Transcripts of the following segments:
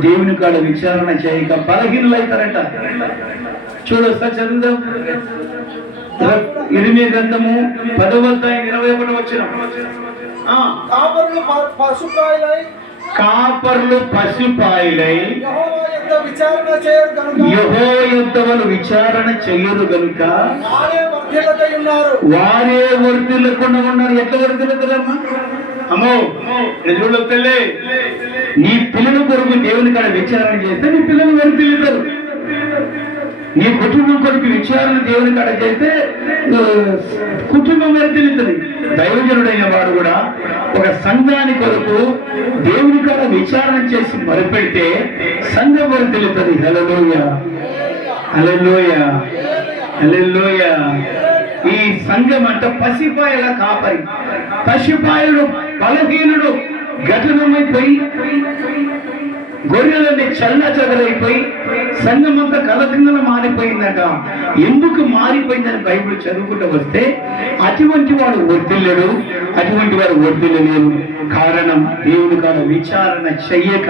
దేవుని కాడ విచారణ చేయక బలహీనులైతారంట. చూడొస్తా చదువుదాం ఇరిమే గ్రంథము పదవ అధ్యాయం ఇరవై ఒకటి వచ్చిన కాపరులు ప- పశుప్రాయులై కాపర్లు పసిపాయిలై యెహోవా యొద్ద విచారణ చేయరు కనుక యహో యుద్ధములు విచారణ చెయ్యరు గనుక వారే వర్తిల్లకుండా ఉన్నారు. ఎట్లా వర్తిల్లుతారమ్మా అమ్మో నిజంలో తల్లి నీ పిల్లల కొరకు దేవుని కాడ విచారణ చేస్తే నీ పిల్లలు వర్తిల్లుతారు నీ కుటుంబం కొరకు విచారణ దేవుని కాడ చేస్తే ఆ, కుటుంబం వర్తిల్లుతుంది దైవజనుడైన వాడు కూడా ఒక సంఘాని కొరకు దేవుని కాడ విచారణ చేసి మరిపెడితే సంఘం వర్తిల్లుతుంది హలలోయ హలలోయ హలలోయ ఈ సంఘం అంట పసిపాయల కాపరి. పసిపాయలు బలహీనుడు గఠనమైపోయి గొర్రెలన్నీ చల్ల చెదరైపోయి సంఘం అంతా కలకంగా మారిపోయిందట. ఎందుకు మారిపోయిందని బైబిల్ చదువుకుంటూ వస్తే అటువంటి వాడు వర్తిల్లడు అటువంటి వాడు వర్తిల్లలేరు కారణం దేవుడు కాదు విచారణ చెయ్యక.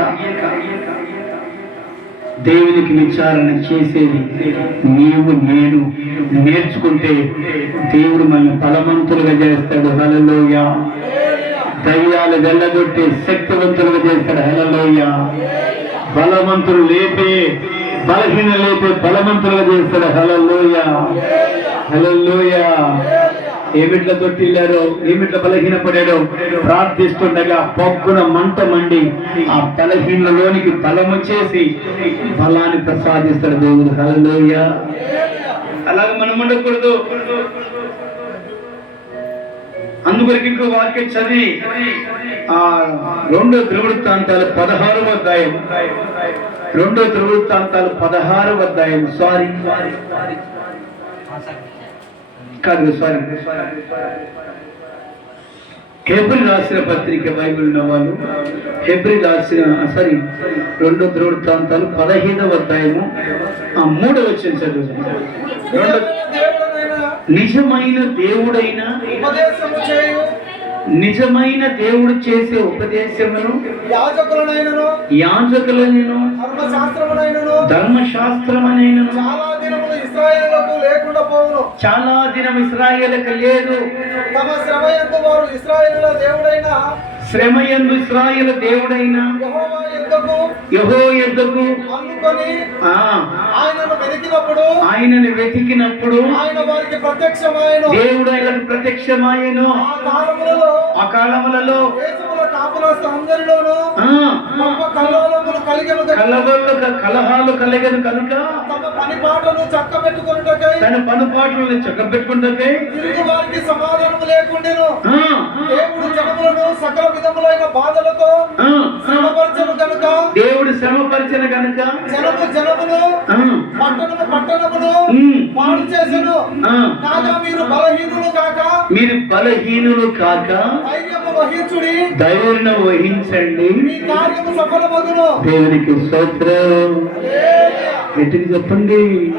దేవునికి విచారణ చేసేది నీవు నేను నేర్చుకుంటే దేవుడు మన బలవంతులుగా చేస్తాడు. హలలోయ దయ్యాలు వెళ్ళగొట్టే శక్తివంతులుగా చేస్తాడు. హలలోయ బలవంతులు లేపే బలహీన లేపే బలవంతులుగా చేస్తాడు. హలలోయ హలలోయ ఏమిట్ల తొట్టిల్లారో ఏమిట్ల బలహీన పడాడో ప్రార్థిస్తుండగా పొగ్గున మంట మండి ఆ బలహీనలోనికి బలం వచ్చేసి బలాన్ని ప్రసాదిస్తాడు దేవుడు. హల్లెలూయ. అలాగే మనం ఉండకూడదు. అందువరకు ఇంకో వాక్యం చదివి ఆ రెండో త్రివృత్తాంతాలు పదహారు అధ్యాయం. రెండో త్రివృత్తాంతాలు పదహారు అధ్యాయం. సారీ కాదు సారీ. హెబ్రి రాసిన పత్రిక బైబిల్ ఉన్న వాళ్ళు హెబ్రి రాసిన సారీ రెండో త్రివృత్తాంతాలు పదహైదవ అధ్యాయము ఆ మూడవ వచ్చిన చదువు రెండో నిజమైన దేవుడైన నిజమైన దేవుడు చేసే ఉపదేశమును యాజకులనైనను యాజకులను ధర్మశాస్త్రమునైనను ధర్మశాస్త్రమనైనను చాలా దినములు ఇస్రాయేలులకు చాలా దినం ఇస్రాయేలకు లేదు. తమ శ్రమ యందు వారు ఇస్రాయేలుల దేవుడైన? శ్రమ యందు ఇస్రాయేల్ దేవుడైన? యహో యుద్ధకు అందుకొని ఆయనను వెతికినప్పుడు? ఆయనను వెతికినప్పుడు? ఆయన వారికి ప్రత్యక్షమైన దేవుడు ఆయనకు ప్రత్యక్షమాయను. ఆ కాలములలో ఆ కాలములలో కలహాలు కలిగను కనుక తమ పని పాటను చక్క తన తిరిగి వారికి లేకుండెను. దేవుడు జనములను సకల విధములైన బాధలతో శ్రమపరచను కనుక దేవుడు శ్రమపరిచిన కనుక జనము జనమును పట్టణము పట్టణమును ఉమ్, పాడు చేసెను ఆ, కాగా మీరు బలహీనులు కాక మీరు బలహీనులు కాక ధైర్యము వహించుడి. ధైర్యం వహించండి. మీ కార్యము సఫలమగును. దేవునికి స్తోత్రం. ఎట్టుకు చెప్పండి.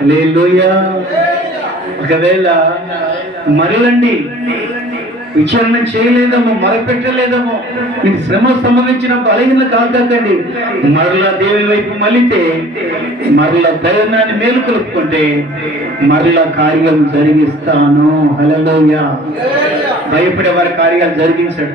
హల్లెలూయా. ఒకవేళ మరలండి. విచారణ చేయలేదేమో మరపెట్టలేదమో మీకు శ్రమ సంబంధించిన బలహీన కాకండి. మరలా దేవుని వైపు మళ్ళితే మరలా ధైర్యాన్ని మేలుకొలుపుకుంటే మరలా కార్యం జరిగిస్తాను. హల్లెలూయా. భయపడే వారి కార్యాలు జరిగించాడు.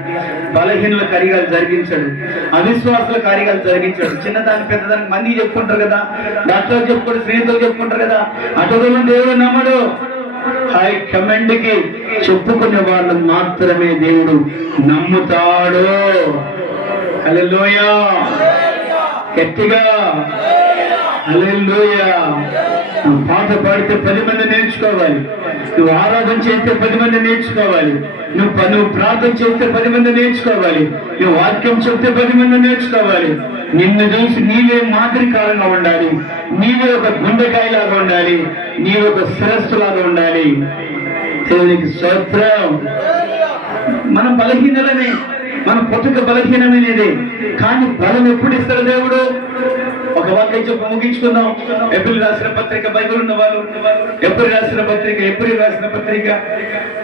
బలహీనుల కార్యాలు జరిగించాడు. అవిశ్వాసుల కార్యాలు జరిగించాడు. చిన్నదాని పెద్దదానికి మంది చెప్పుకుంటారు కదా. డాక్టర్ చెప్పుకుంటారు స్నేహితులు చెప్పుకుంటారు కదా. అటు దేవుడు నమ్మడు. హై కమెండ్కి చెప్పుకునే వాళ్ళు మాత్రమే దేవుడు నమ్ముతాడు. హల్లెలూయా. గట్టిగా. హల్లెలూయా. పాట పాడితే పది మంది నేర్చుకోవాలి. నువ్వు ఆరాధన చేస్తే పది మంది నేర్చుకోవాలి. నువ్వు నువ్వు ప్రార్థన చేస్తే పది మంది నేర్చుకోవాలి. నువ్వు వాక్యం చెప్తే పది మంది నేర్చుకోవాలి. నిన్ను చూసి నీవే మాదిరికారంగా ఉండాలి. నీవే ఒక గుండెకాయలాగా ఉండాలి. నీవే ఒక శిరస్సులాగా ఉండాలి. దేవునికి స్తోత్రం. మనం బలహీనలమే. మన పుట్టుక బలహీనమైనది. కానీ బలం ఎప్పుడు ఇస్తాడు దేవుడు? చెప్పి ముగించుకుందాం. ఎప్పుడు రాసిన పత్రిక? బైబిల్ ఉన్న వాళ్ళు ఎప్పుడు రాసిన పత్రిక? ఎప్పుడు రాసిన పత్రిక?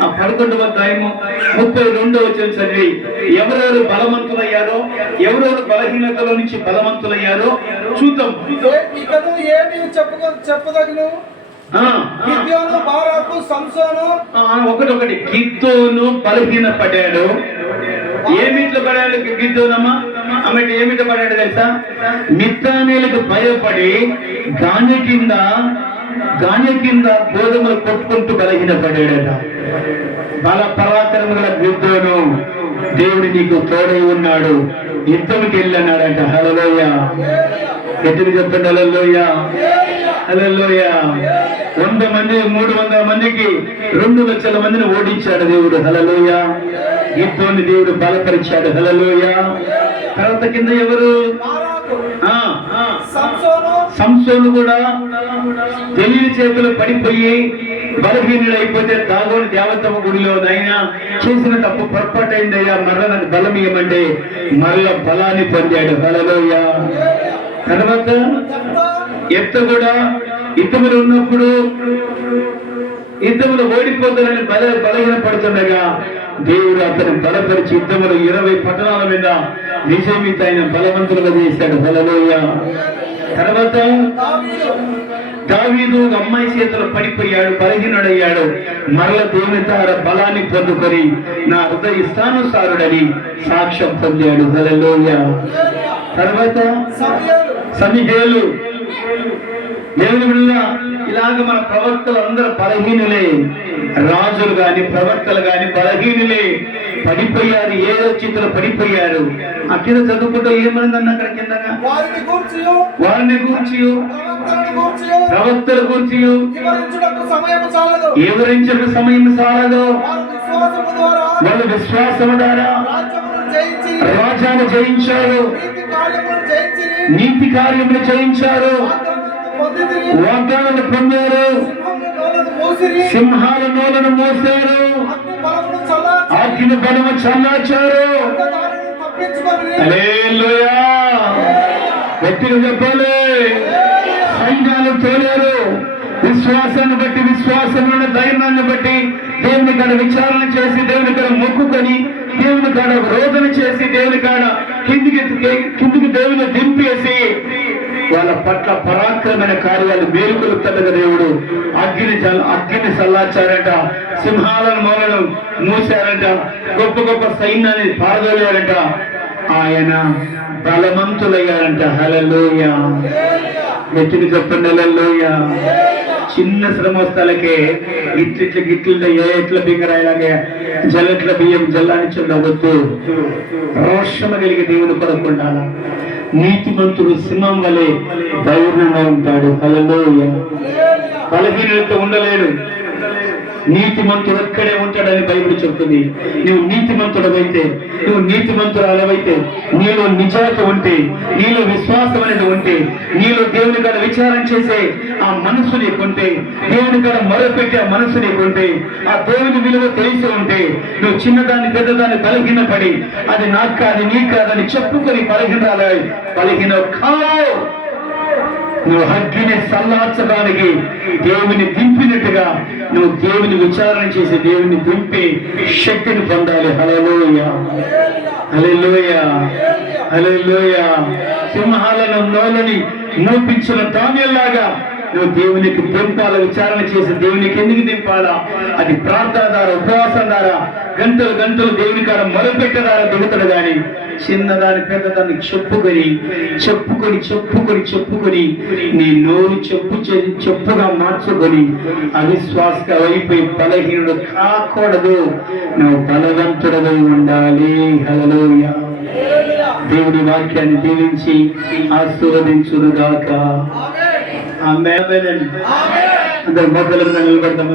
ఆ పదకొండవ అధ్యాయము ముప్పై రెండో వచ్చిన చదివి. ఎవరెవరు బలవంతులయ్యారో ఎవరెవరు బలహీనతలో నుంచి బలవంతులయ్యారో చూద్దాం. ఇకను ఏమి చెప్పుకో చెప్పదగును. గిద్యోను బారాకు సంసోను. ఆ, ఒకటొకటి గిద్దోను బలహీన పడ్డాడు ఏమిట్లో పడాడు గిద్దోనమ్మా ఆమె ఏమిట్లో పడ్డాడు తెలుసా? మిత్తానీలకు భయపడి గాని కింద గాని కింద గోధుమలు కొట్టుకుంటూ బలహీన పడాడట. బల పరాక్రమ గల యుద్ధను దేవుడు నీకు తోడై ఉన్నాడు. యుద్ధంకి వెళ్ళన్నాడట హలోయ ఎదురు చెప్పండి హలలోయ హలలోయ వంద మంది మూడు వందల మందికి రెండు లక్షల మందిని ఓడించాడు దేవుడు. హలలోయ యుద్ధాన్ని దేవుడు బలపరిచాడు. హలలోయ తర్వాత కింద ఎవరు? ఆ సంసోను కూడా తెలియని చేతులు పడిపోయి బలహీనుడైపోతే దాగోని దేవతమ్మ గుడిలో అయినా చేసిన తప్పు పొరపాటైందయ్యా మరల నాకు బలం ఇవ్వమంటే మరల బలాన్ని పొందాడు. బలలోయ తర్వాత ఎత్త కూడా ఇతరులు ఉన్నప్పుడు యుద్ధములు ఓడిపోతారని బల బలహీన పడుతుండగా దేవుడు అతను బలపరిచి యుద్ధములు ఇరవై పట్టణాల మీద మీద ఆయన బలవంతులుగా చేశాడు. బలలోయ తర్వాత దావీదు ఒక అమ్మాయి చేతిలో పడిపోయాడు బలహీనుడయ్యాడు. మరల దేవుని తార బలాన్ని పొందుకొని నా హృదయ ఇష్టానుసారుడని సాక్ష్యం పొందాడు. బలలోయ తర్వాత సన్నిహేలు దేవుని వల్ల ఇలాగ మన ప్రవక్తలు అందరూ బలహీనులే. రాజులు గాని ప్రవక్తలు గాని బలహీనులే. పడిపోయారు ఏదో చిత్తులు పడిపోయారు? ఆ కింద చదువుకుంటూ ఏమైందన్న అక్కడ కిందగా? వారిని గూర్చి ప్రవక్తల గూర్చి ఎవరించిన సమయం సాలదో వాళ్ళు విశ్వాసము ద్వారా రాజాను జయించారు. నీతి కార్యములు జయించారు. వాగ్దానాలు పొందారు. సింహాల నోలను మోసారు అగ్ని బలము చల్లార్చారు. దానిని గట్టిగా చెప్పాలి సైన్యాలు తోలారు విశ్వాసాన్ని బట్టి విశ్వాసంలోని ధైర్యాన్ని బట్టి దేవుని కాడ విచారణ చేసి దేవుని కాడ మొక్కుకొని దేవుని కాడ రోదన చేసి దేవుని కాడ కిందికి కిందికి దేవుని దింపేసి వాళ్ళ పట్ల పరాక్రమైన కార్యాలు మేలుకులు తగ్గ దేవుడు అగ్ని చల్ అగ్ని చల్లార్చారంట. సింహాలను మూలను మూసారంట గొప్ప గొప్ప సైన్యాన్ని పారదోలారంట. ఆయన బలవంతులయ్యారంట. హలలోయ ఎత్తుని చెప్పండి హలలోయ చిన్న శ్రమ స్థలకే ఇట్లిట్ల గిట్ల ఏ ఎట్ల బింగరాయలాగే జల్లెట్ల బియ్యం జల్లాని చెల్లవద్దు రోషమ కలిగి దేవుని కొరకు నీతిమంతుడు సింహం వలె ధైర్యంగా ఉంటాడు. కలలో బలహీనత ఉండలేడు. నీతిమంతుడు అక్కడే ఉంటాడని బైబిల్ చెప్తుంది నువ్వు నీతిమంతుడవైతే నువ్వు నీతిమంతురాలవైతే నీలో నిజాత ఉంటే నీలో విశ్వాసం అనేది ఉంటే నీలో దేవుని కాడ విచారం చేసే ఆ మనసు నీకుంటే దేవుని కాడ మొరపెట్టే ఆ మనసు నీకుంటే ఆ దేవుని విలువ తెలిసి ఉంటే నువ్వు చిన్నదాన్ని పెద్దదాన్ని బలహీనపడి అది నాకు కాదు నీ కాదని చెప్పుకొని బలహీన బలహీన కావు. నువ్వు అగ్గిని సల్లార్చడానికి దేవుని దింపినట్టుగా నువ్వు దేవుని విచారణ చేసి దేవుని దింపి శక్తిని పొందాలి. హలోయ హలోయ హలోయ సింహాలను నోలని మూపించిన ధాన్యంలాగా నువ్వు దేవునికి దింపాల విచారణ చేసి దేవునికి ఎందుకు దింపాలా? అది ప్రార్థన ద్వారా ఉపవాసం ద్వారా గంటలు గంటలు దేవుని కాడ మొదలుపెట్టదారా దిగుతాడు గాని చిన్నదాని పెద్దదాన్ని చెప్పుకొని చెప్పుకొని చెప్పుకొని చెప్పుకొని నీ నోరు చెప్పు చెప్పుగా మార్చుకొని అవిశ్వాసగా అయిపోయి బలహీనుడు కాకూడదు. నువ్వు బలవంతుడై ఉండాలి. హలోయ దేవుడి వాక్యాన్ని దీవించి ఆశీర్వదించునుగాక. ఆమేన్. ఆమె అందరు మొదలు నిలబడతామని